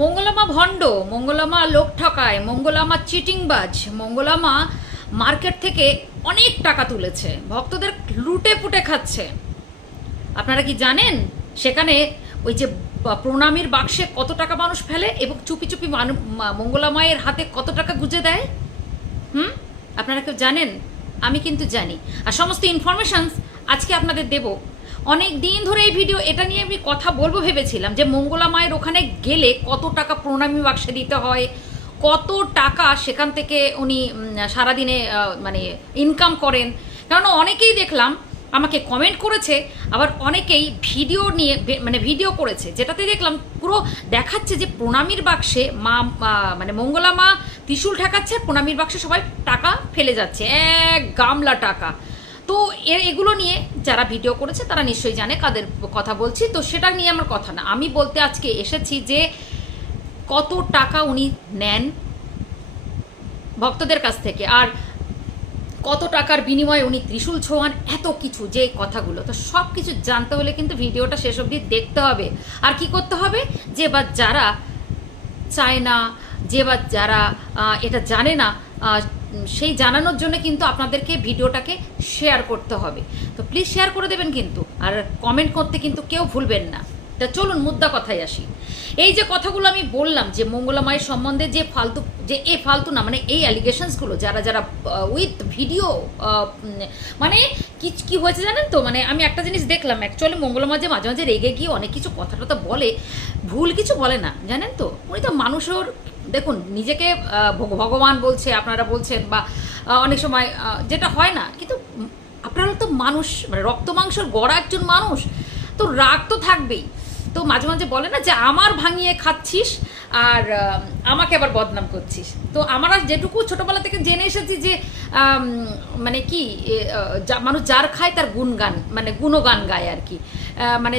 মঙ্গলামা ভণ্ড, মঙ্গলামা লোক ঠকায়, মঙ্গলামা চিটিংবাজ, মঙ্গলামা মার্কেট থেকে অনেক টাকা তুলেছে, ভক্তদের লুটে পুটে খাচ্ছে। আপনারা কি জানেন? সেখানে ওই যে প্রণামীর বাক্সে কত টাকা মানুষ ফেলে এবং চুপি চুপি মানু- মা- মঙ্গলা মায়ের হাতে কত টাকা গুজে দেয়? হুম? আপনারা কেউ জানেন? আমি কিন্তু জানি। আর সমস্ত ইনফরমেশনস আজকে আপনাদের দেব। অনেক দিন ধরে এই ভিডিও এটা নিয়ে আমি কথা বলব ভেবেছিলাম যে মঙ্গলা মায়ের ওখানে গেলে কত টাকা প্রণামী বাক্সে দিতে হয়, কত টাকা সেখান থেকে উনি সারাদিনে মানে ইনকাম করেন। কারণ অনেকেই দেখলাম আমাকে কমেন্ট করেছে, আবার অনেকেই ভিডিও নিয়ে মানে ভিডিও করেছে, যেটাতে দেখলাম পুরো দেখাচ্ছে যে প্রণামীর বাক্সে মা- মানে মঙ্গলা মা ত্রিশূল ঠেকাচ্ছে, প্রণামীর বাক্সে সবাই টাকা ফেলে যাচ্ছে, এক গামলা টাকা। তো এর এগুলো নিয়ে যারা ভিডিও করেছে, তারা নিশ্চয়ই জানে কাদের কথা বলছি। তো সেটা নিয়ে আমার কথা না। আমি বলতে আজকে এসেছি যে কত টাকা উনি নেন ভক্তদের কাছ থেকে আর কত টাকার বিনিময়ে উনি ত্রিশূল ছোঁয়ান, এত কিছু যে কথাগুলো। তো সব কিছু জানতে হলে কিন্তু ভিডিওটা শেষ অবধি দেখতে হবে। আর কি করতে হবে? যে বা যারা চায় না, যে বা যারা এটা জানে না সেই জানানোর জন্য কিন্তু আপনাদেরকে ভিডিওটাকে শেয়ার করতে হবে। তো প্লিজ শেয়ার করে দেবেন কিন্তু, আর কমেন্ট করতে কিন্তু কেউ ভুলবেন না। তা চলুন, মুদ্রা কথায় আসি। এই যে কথাগুলো আমি বললাম যে মঙ্গলা মায়ের সম্বন্ধে যে ফালতু, যে এ ফালতু না মানে এই অ্যালিগেশনসগুলো যারা যারা উইথ ভিডিও মানে কি কি হয়েছে জানেন তো? মানে আমি একটা জিনিস দেখলাম অ্যাকচুয়ালি মঙ্গলা মা যে মাঝে মাঝে রেগে গিয়ে অনেক কিছু কথা টথা বলে, ভুল কিছু বলে না, জানেন তো? উনি তো মানুষের দেখুন, নিজেকে ভগবান বলছে, আপনারা বলছেন বা অনেক সময় যেটা হয় না, কিন্তু আপনারা তো মানুষ মানে রক্ত মাংসর গড়া একজন মানুষ, তো রাগ তো থাকবেই। তো মাঝে মাঝে বলে না যে আমার ভাঙিয়ে খাচ্ছিস আর আমাকে আবার বদনাম করছিস। তো আমরা যেটুকু ছোটোবেলা থেকে জেনে এসেছি যে মানে কি মানুষ যার খায় তার গুণগান মানে গুণগান গায় আর কি। মানে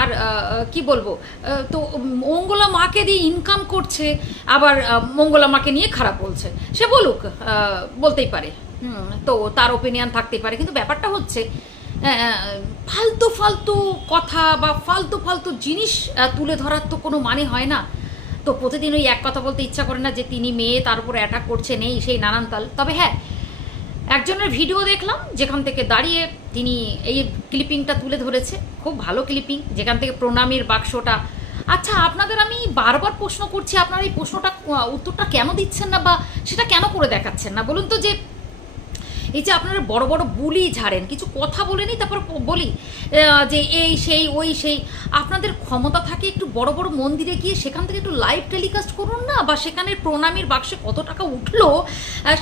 আর কি বলব তো মঙ্গলা মাকে দিয়ে ইনকাম করছে আবার মঙ্গলা মাকে নিয়ে খারাপ বলছে। সে বলুক বলতেই পারে। হুম, তো তার ওপিনিয়ন থাকতেই পারে। কিন্তু ব্যাপারটা হচ্ছে ফালতু ফালতু কথা বা ফালতু ফালতু জিনিস তুলে ধরার তো কোনো মানে হয় না। তো প্রতিদিন ওই এক কথা বলতে ইচ্ছা করে না যে তিনি মেয়ে, তার উপরে অ্যাটাক করছে, নেই, সেই নানান তাল। তবে হ্যাঁ একজনের ভিডিও দেখলাম, যেখান থেকে দাঁড়িয়ে তিনি এই ক্লিপিংটা তুলে ধরেছে। খুব ভালো ক্লিপিং যেখান থেকে প্রণামের বাক্সটা। আচ্ছা আপনাদের আমি বারবার প্রশ্ন করছি, আপনারা এই প্রশ্নটা উত্তরটা কেন দিচ্ছেন না বা সেটা কেন করে দেখাচ্ছেন না? বলুন তো যে এই যে আপনারা বড় বড় বুলি ঝাড়েন, কিছু কথা বলে নিই, তারপর বলি যে এই, সেই, ওই, সেই, আপনাদের ক্ষমতা থাকে একটু বড় বড় মন্দিরে গিয়ে সেখান থেকে একটু লাইভ টেলিকাস্ট করুন না, বা সেখানে প্রণামীর বাক্সে কত টাকা উঠল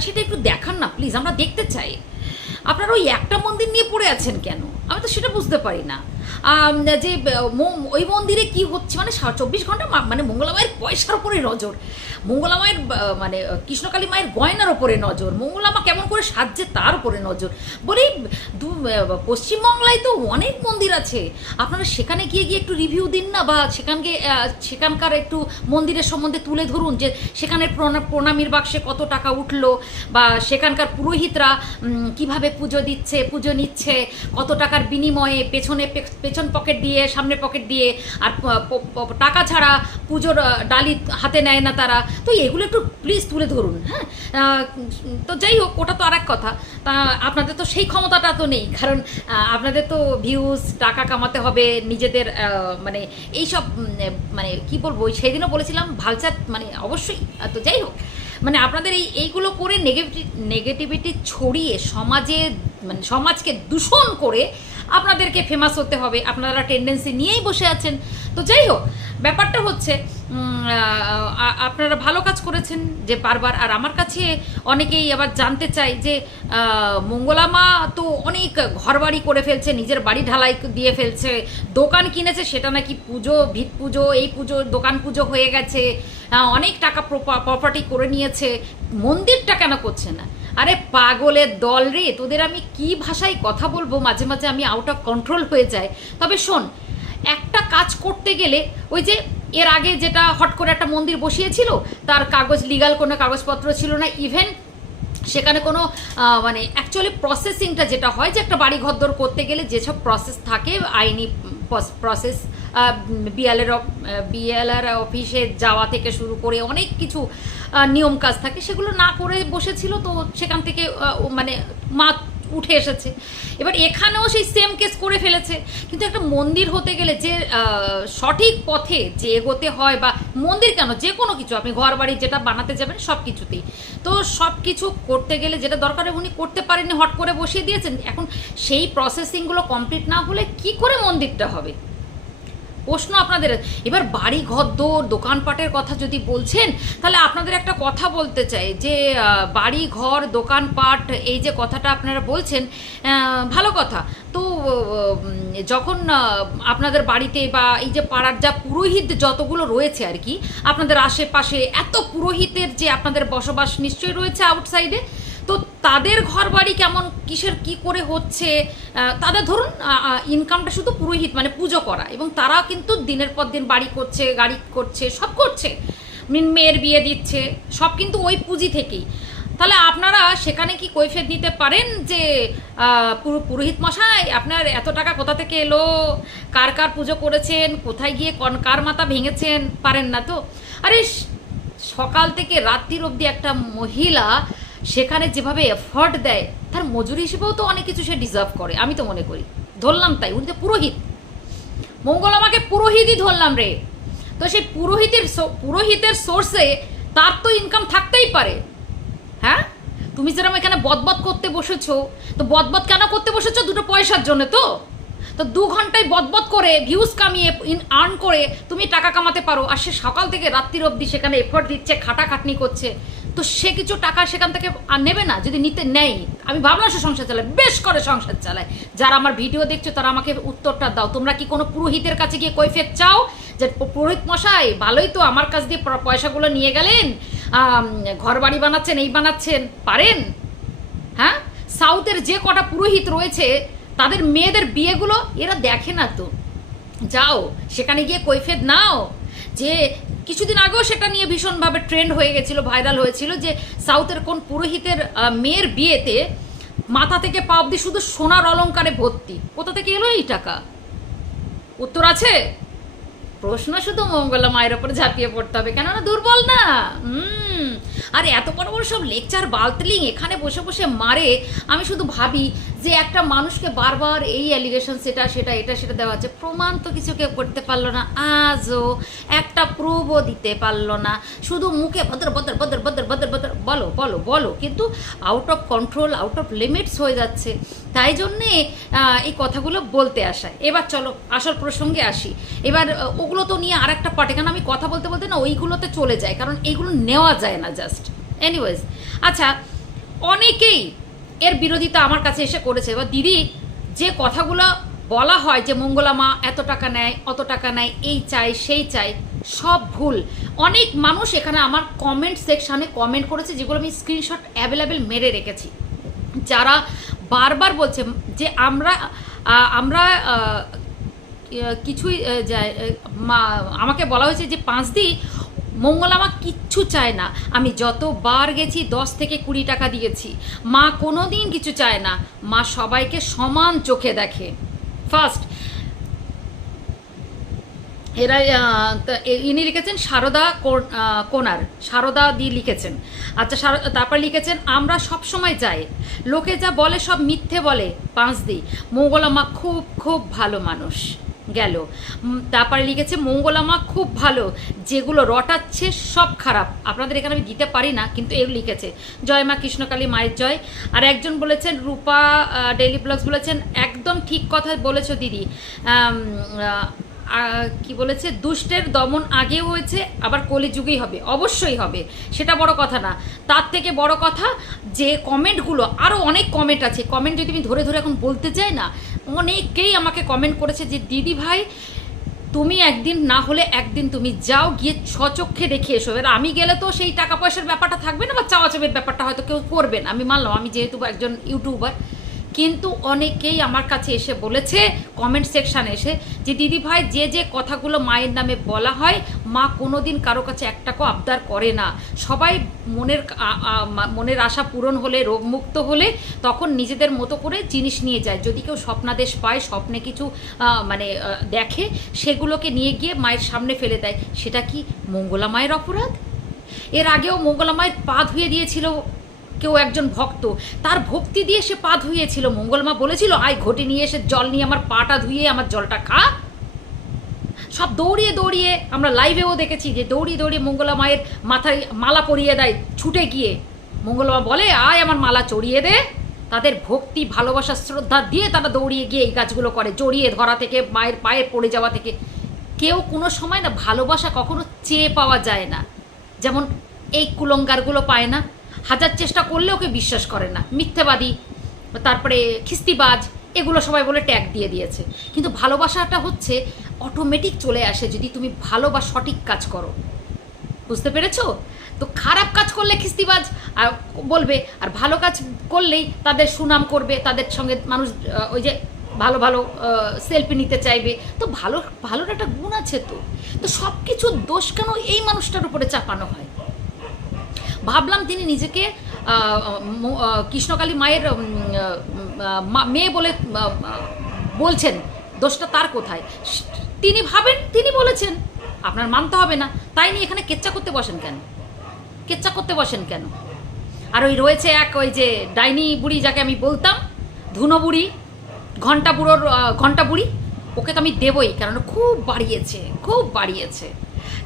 সেটা একটু দেখান না প্লিজ আমরা দেখতে চাই। আপনারা ওই একটা মন্দির নিয়ে পড়ে আছেন কেন? আমি তো সেটা বুঝতে পারি না। যে ওই মন্দিরে কি হচ্ছে? মানে চব্বিশ ঘণ্টা মানে মঙ্গলা মায়ের পয়সার ওপরে নজর। মঙ্গলা মায়ের মানে কৃষ্ণকালী মায়ের গয়নার ওপরে নজর। মঙ্গলা মা কেমন করে সাজছে তার উপরে নজর। বলি পশ্চিমবাংলায় তো অনেক মন্দির আছে। আপনারা সেখানে গিয়ে গিয়ে একটু রিভিউ দিন না? বা সেখানকে সেখানকার একটু মন্দিরের সম্বন্ধে তুলে ধরুন যে সেখানে প্রণা- প্রণামীর বাক্সে কত টাকা উঠল? বা সেখানকার পুরোহিতরা কীভাবে পুজো দিচ্ছে, পুজো নিচ্ছে? কত টাকার বিনিময়ে পেছনে পেছন পকেট দিয়ে, সামনে পকেট দিয়ে, আর টাকা ছাড়া পুজোর ডালি হাতে নেয় না তারা। তো এগুলো একটু প্লিজ তুলে ধরুন হ্যাঁ? তো যাই হোক, ওটা তো আর এক কথা। তা আপনাদের তো সেই ক্ষমতাটা তো নেই, কারণ আপনাদের তো ভিউজ টাকা কামাতে হবে, নিজেদের মানে এইসব মানে কি বলব সেদিনও বলেছিলাম ভালচার মানে অবশ্যই। তো যাই হোক মানে আপনাদের এই, এইগুলো করে নেগেটিভ নেগেটিভিটি ছড়িয়ে সমাজে মানে সমাজকে দূষণ করে আপনাদেরকে ফেমাস হতে হবে। আপনারা টেন্ডেন্সি নিয়েই বসে আছেন। তো যাই হোক ব্যাপারটা হচ্ছে আপনারা ভালো কাজ করেছেন যে বারবার। আর আমার কাছে অনেকেই আবার জানতে চাই যে মঙ্গলামা তো অনেক ঘরবাড়ি করে ফেলছে, নিজের বাড়ি ঢালাই দিয়ে ফেলছে, দোকান কিনেছে, সেটা নাকি পুজো, ভিত পুজো, এই পুজো, দোকান পুজো হয়ে গেছে অনেক টাকা প্রপার্টি করে নিয়েছে, মন্দিরটা কেন করছে না? আরে পাগলের দল রে, তোদের আমি কি ভাষায় কথা বলব? মাঝে মাঝে আমি আউট অফ কন্ট্রোল হয়ে যায় তবে শোন, একটা কাজ করতে গেলে ওই যে এর আগে যেটা হট করে একটা মন্দির বসিয়েছিল, তার কাগজ লিগাল কোনো কাগজপত্র ছিল না ইভেন সেখানে কোনো মানে অ্যাকচুয়ালি প্রসেসিংটা যেটা হয় যে একটা বাড়ি ঘরদোর করতে গেলে যেসব প্রসেস থাকে, আইনি প্রসেস বিএলএর বিএলআর অফিসে যাওয়া থেকে শুরু করে অনেক কিছু নিয়ম কাজ থাকে, সেগুলো না করে বসেছিল, তো সেখান থেকে মানে মা উঠে এসেছে। এবার এখানেও সেই সেম কেস করে ফেলেছে। কিন্তু একটা মন্দির হতে গেলে যে সঠিক পথে যে এগোতে হয় বা মন্দির কেন? যে কোনো কিছু, আপনি ঘর বাড়ি যেটা বানাতে যাবেন সব কিছুতেই তো সব কিছু করতে গেলে যেটা দরকার, উনি করতে পারেননি, হট করে বসিয়ে দিয়েছেন। এখন সেই প্রসেসিংগুলো কমপ্লিট না হলে কি করে মন্দিরটা হবে? প্রশ্ন আপনাদের। এবার বাড়ি, ঘর, দোর, দোকানপাটের কথা যদি বলছেন, তাহলে আপনাদের একটা কথা বলতে চাই যে বাড়ি, ঘর, দোকানপাট, এই যে কথাটা আপনারা বলছেন ভালো কথা। তো যখন আপনাদের বাড়িতে বা এই যে পাড়ার যা পুরোহিত যতগুলো রয়েছে আর কি, আপনাদের আশেপাশে এত পুরোহিতের যে আপনাদের বসবাস নিশ্চয়ই রয়েছে আউটসাইডে তাদের ঘর বাড়ি কেমন, কিসের, কি করে হচ্ছে? তাদের ধরুন ইনকামটা শুধু পুরোহিত মানে পুজো করা, এবং তারা কিন্তু দিনের পর দিন বাড়ি করছে, গাড়ি করছে, সব করছে। মেয়ের বিয়ে দিচ্ছে, সব কিন্তু ওই পুঁজি থেকেই। তাহলে আপনারা সেখানে কি কৈফিয়ত দিতে পারেন যে পুরো পুরোহিত মশাই, আপনার এত টাকা কোথা থেকে এলো? কার কার পুজো করেছেন? কোথায় গিয়ে কন, কার মাথা ভেঙেছেন? পারেন না তো? আরে, সকাল থেকে রাত্রির অবধি একটা মহিলা সেখানে যেভাবে এফর্ট দেয়, তার মজুরি হিসেবেও তো অনেক কিছু সে ডিজার্ভ করে, আমি তো মনে করি। ধরলাম তাই, উনি তো পুরোহিত। মঙ্গল আমাকে পুরোহিতই ধরলাম রে। তো সেই পুরোহিতের পুরোহিতের সোর্সে তার তো ইনকাম থাকতেই পারে। হ্যাঁ? তুমি যেরকম এখানে বদবদ করতে বসেছো, তো বদবদ কেন করতে বসেছো? দুটো পয়সার জন্য তো। তো দু ঘন্টায় বদবদ করে ভিউজ কামিয়ে আর্ন করে তুমি টাকা কামাতে পারো। আর সে সকাল থেকে রাত্রির অবধি সেখানে এফোর্ট দিচ্ছে, খাটাখাটনি করছে। তো সে কিছু টাকা সেখান থেকে আর নেবে না, যদি নিতে নেই আমি ভাবলাম সে সংসার চালায়, বেশ করে সংসার চালায়। যারা আমার ভিডিও দেখছ তারা আমাকে উত্তরটা দাও। তোমরা কি কোনো পুরোহিতের কাছে গিয়ে কৈফিয়ত চাও যে পুরোহিত মশাই, ভালোই তো আমার কাছ দিয়ে পয়সাগুলো নিয়ে গেলেন ঘর বাড়ি বানাচ্ছেন, এই বানাচ্ছেন, পারেন? হ্যাঁ? সাউথের যে কটা পুরোহিত রয়েছে, তাদের মেয়েদের বিয়েগুলো এরা দেখে না তো। যাও, সেখানে গিয়ে কৈফেদ নাও যে কিছুদিন আগেও সেটা নিয়ে ভীষণভাবে ট্রেন্ড হয়ে গেছিল ভাইরাল হয়েছিল যে সাউথের কোন পুরোহিতের মেয়ের বিয়েতে মাথা থেকে পা অব্দি শুধু সোনার অলঙ্কারে ভর্তি। কোথা থেকে এলো এই টাকা? উত্তর আছে? প্রশ্ন শুধু মঙ্গলা মায়ের ওপর ঝাঁপিয়ে পড়তে হবে। কেননা দুর্বল না। হুম। আর এত বড় বড় সব লেকচার বালতলিং এখানে বসে বসে মারে, আমি শুধু ভাবি যে একটা মানুষকে বারবার এই অ্যালিগেশন সেটা সেটা, এটা, সেটা দেওয়া হচ্ছে। প্রমাণ তো কিছু কেউ করতে পারল না, আজও একটা প্রুভও দিতে পারল না। শুধু মুখে বদর বদর বদর বদর বদর বদর বলো বলো বলো, কিন্তু out of control out of limits হয়ে যাচ্ছে। তাই জন্যে এই কথাগুলো বলতে আসায় এবার চলো, আসল প্রসঙ্গে আসি। এবার ওগুলো তো নিয়ে আর একটা পার্টে কারণ আমি কথা বলতে বলতে না, ওইগুলোতে চলে যায় কারণ এইগুলো নেওয়া যায় না জাস্ট এনিওয়েজ আচ্ছা অনেকেই এর বিরোধিতা আমার কাছে এসে করেছে। বা দিদি, যে কথাগুলো বলা হয় যে মঙ্গলা মা এত টাকা নেয়, অত টাকা নেয়, এই চাই সেই চাই সব ভুল। অনেক মানুষ এখানে আমার কমেন্ট সেকশানে কমেন্ট করেছে যেগুলো আমি স্ক্রিনশট অ্যাভেলেবেল মেরে রেখেছি। যারা বারবার বলছে যে আমরা আমরা কিছুই আমাকে বলা হয়েছে যে পাঁচ দি মঙ্গলা মা কিচ্ছু চায় না। আমি যতবার গেছি, দশ থেকে কুড়ি টাকা দিয়েছি। মা কোনো দিন কিছু চায় না। মা সবাইকে সমান চোখে দেখে। ফার্স্ট এরা ইনি লিখেছেন সারদা কোন- কোনার সারদা দি লিখেছেন। আচ্ছা তারপর লিখেছেন, আমরা সব সময় যাই। লোকে যা বলে সব মিথ্যে বলে। পাঁচ দি মঙ্গলামা খুব খুব ভালো মানুষ। গেল। তারপরে লিখেছে, মঙ্গলামা খুব ভালো, যেগুলো রটাচ্ছে সব খারাপ। আপনাদের এখানে আমি দিতে পারি না, কিন্তু এগুলো লিখেছে, জয় মা কৃষ্ণকালী মায়ের জয়। আর একজন বলেছেন, রূপা ডেলি ব্লগস বলেছেন, একদম ঠিক কথা বলেছ দিদি। কি বলেছে, দুষ্টের দমন আগেও হয়েছে, আবার কলিযুগেই হবে। অবশ্যই হবে। সেটা বড় কথা না। তার থেকে বড় কথা যে কমেন্টগুলো আরও অনেক কমেন্ট আছে। কমেন্ট যদি আমি ধরে ধরে এখন বলতে চাই না, অনেকেই আমাকে কমেন্ট করেছে যে, দিদি ভাই, তুমি একদিন না হলে একদিন তুমি যাও, গিয়ে স্বচক্ষে দেখে এসো। এবার আমি গেলে তো সেই টাকা পয়সার ব্যাপারটা থাকবে না, বা চাওয়া চাবের ব্যাপারটা হয়তো কেউ করবে না। আমি মানলাম, আমি যেহেতু একজন ইউটিউবার কিন্তু অনেকেই আমার কাছে এসে বলেছে কমেন্ট সেকশানে এসে যে, দিদি ভাই, যে যে কথাগুলো মায়ের নামে বলা হয়, মা কোনো দিন কারও কাছে এক টাকা আবদার করে না। সবাই মনের মনের আশা পূরণ হলে, রোগমুক্ত হলে তখন নিজেদের মতো করে জিনিস নিয়ে যায়। যদি কেউ স্বপ্নাদেশ পায়, স্বপ্নে কিছু মানে দেখে, সেগুলোকে নিয়ে গিয়ে মায়ের সামনে ফেলে দেয়। সেটা কি মঙ্গলা মায়ের অপরাধ? এর আগেও মঙ্গলা মায়ের পা ধুয়ে দিয়েছিল কেউ একজন ভক্ত। তার ভক্তি দিয়ে সে পা ধুয়েছিল। মঙ্গলমা বলেছিল, আয় ঘটে নিয়ে এসে জল নিয়ে আমার পাটা ধুয়ে আমার জলটা খা। সব দৌড়িয়ে দৌড়িয়ে আমরা লাইভেও দেখেছি যে দৌড়িয়ে দৌড়িয়ে মঙ্গলা মায়ের মাথায় মালা পরিয়ে দেয়, ছুটে গিয়ে। মঙ্গলমা বলে, আয় আমার মালা চড়িয়ে দে। তাদের ভক্তি, ভালোবাসা, শ্রদ্ধা দিয়ে তারা দৌড়িয়ে গিয়ে এই কাজগুলো করে, জড়িয়ে ধরা থেকে, মায়ের পায়ে পড়ে যাওয়া থেকে। কেউ কোনো সময় না ভালোবাসা কখনো চেয়ে পাওয়া যায় না। যেমন এই কুলঙ্গারগুলো পায় না। হাজার চেষ্টা করলেও কেউ বিশ্বাস করে না। মিথ্যেবাদী, তারপরে খিস্তিবাজ, এগুলো সবাই বলে ট্যাগ দিয়ে দিয়েছে। কিন্তু ভালোবাসাটা হচ্ছে অটোমেটিক চলে আসে যদি তুমি ভালো বা সঠিক কাজ করো। বুঝতে পেরেছ? তো খারাপ কাজ করলে খিস্তিবাজ বলবে, আর ভালো কাজ করলেই তাদের সুনাম করবে, তাদের সঙ্গে মানুষ ওই যে ভালো ভালো সেলফি নিতে চাইবে। তো ভালো, ভালোর একটা গুণ আছে তো। তো সব কিছুর দোষ কেন এই মানুষটার উপরে চাপানো হয়? ভাবলাম তিনি নিজেকে কৃষ্ণকালী মায়ের মেয়ে বলে বলছেন, দোষটা তার কোথায়? তিনি ভাবেন, তিনি বলেছেন, আপনার মানতে হবে না। তাই নিয়ে এখানে কেচ্চা করতে বসেন কেন? কেচ্চা করতে বসেন কেন? আর ওই রয়েছে এক, ওই যে ডাইনি বুড়ি যাকে আমি বলতাম, ধুনো বুড়ি ঘণ্টা বুড়োর ঘণ্টা বুড়ি, ওকে তো আমি দেবই কারণ খুব বাড়িয়েছে খুব বাড়িয়েছে।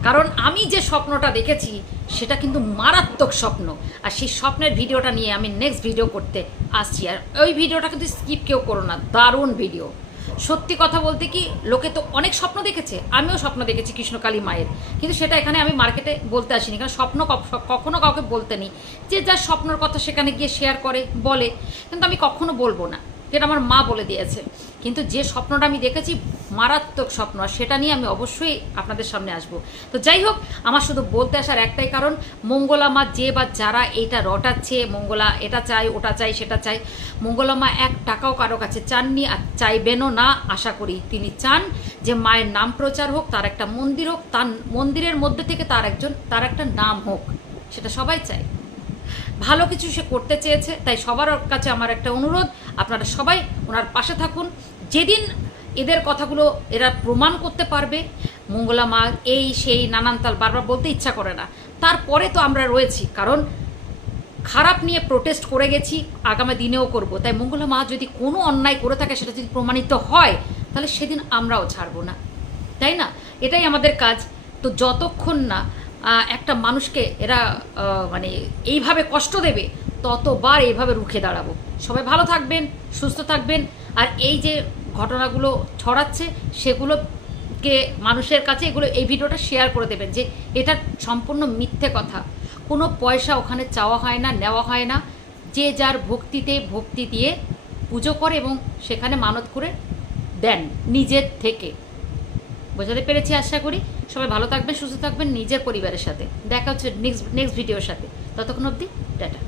কারণ আমি যে স্বপ্নটা দেখেছি, সেটা কিন্তু মারাত্মক স্বপ্ন। আর সেই স্বপ্নের ভিডিওটা নিয়ে আমি নেক্সট ভিডিও করতে আসছি। আর ওই ভিডিওটা কিন্তু স্কিপ কেউ করো না, দারুণ ভিডিও সত্যি কথা বলতে কি, লোকে তো অনেক স্বপ্ন দেখেছে, আমিও স্বপ্ন দেখেছি কৃষ্ণকালী মায়ের। কিন্তু সেটা এখানে আমি মার্কেটে বলতে আসিনি, কারণ স্বপ্ন কখ- কখনো কাউকে বলতে নেই। যে যার স্বপ্নের কথা সেখানে গিয়ে শেয়ার করে, বলে। কিন্তু আমি কখনো বলব না। যেটা আমার মা বলে দিয়েছে। কিন্তু যে স্বপ্নটা আমি দেখেছি মারাত্মক স্বপ্ন, আর সেটা নিয়ে আমি অবশ্যই আপনাদের সামনে আসব। তো যাই হোক, আমার শুধু বলতে আসার একটাই কারণ, মঙ্গলা মা যে বা যারা এইটা রটাচ্ছে, মঙ্গলা এটা চাই ওটা চাই সেটা চাই মঙ্গলা মা এক টাকাও কারও কাছে চাননি আর চাইবেনও না, আশা করি তিনি চান যে মায়ের নাম প্রচার হোক, তার একটা মন্দির হোক, তার মন্দিরের মধ্যে থেকে তার একজন, তার একটা নাম হোক, সেটা সবাই চায়। ভালো কিছু সে করতে চেয়েছে, তাই সবার কাছে আমার একটা অনুরোধ, আপনারা সবাই ওনার পাশে থাকুন। যেদিন এদের কথাগুলো এরা প্রমাণ করতে পারবে, মঙ্গলা মা এই সেই নানান তাল বারবার বলতে ইচ্ছা করে না। তারপরে তো আমরা রয়েছি, কারণ খারাপ নিয়ে প্রোটেস্ট করে গেছি, আগামী দিনেও করব। তাই মঙ্গলা মা যদি কোনো অন্যায় করে থাকে, সেটা যদি প্রমাণিত হয়, তাহলে সেদিন আমরাও ছাড়বো না। তাই না? এটাই আমাদের কাজ। তো যতক্ষণ না একটা মানুষকে এরা মানে এইভাবে কষ্ট দেবে, ততবার এইভাবে রুখে দাঁড়াবো। সবাই ভালো থাকবেন, সুস্থ থাকবেন, আর এই যে ঘটনাগুলো ছড়াচ্ছে, সেগুলোকে মানুষের কাছে এগুলো, এই ভিডিওটা শেয়ার করে দেবেন যে এটা সম্পূর্ণ মিথ্যে কথা। কোনো পয়সা ওখানে চাওয়া হয় না, নেওয়া হয় না। যে যার ভক্তিতে ভক্তি দিয়ে পুজো করে এবং সেখানে মানত করে দেন নিজের থেকে। বোঝাতে পেরেছি আশা করি? সবাই ভালো থাকবেন, সুস্থ থাকবেন, নিজের পরিবারের সাথে। দেখা হচ্ছে নেক্সট নেক্সট ভিডিওর সাথে। ততক্ষণ অবধি, টাটা।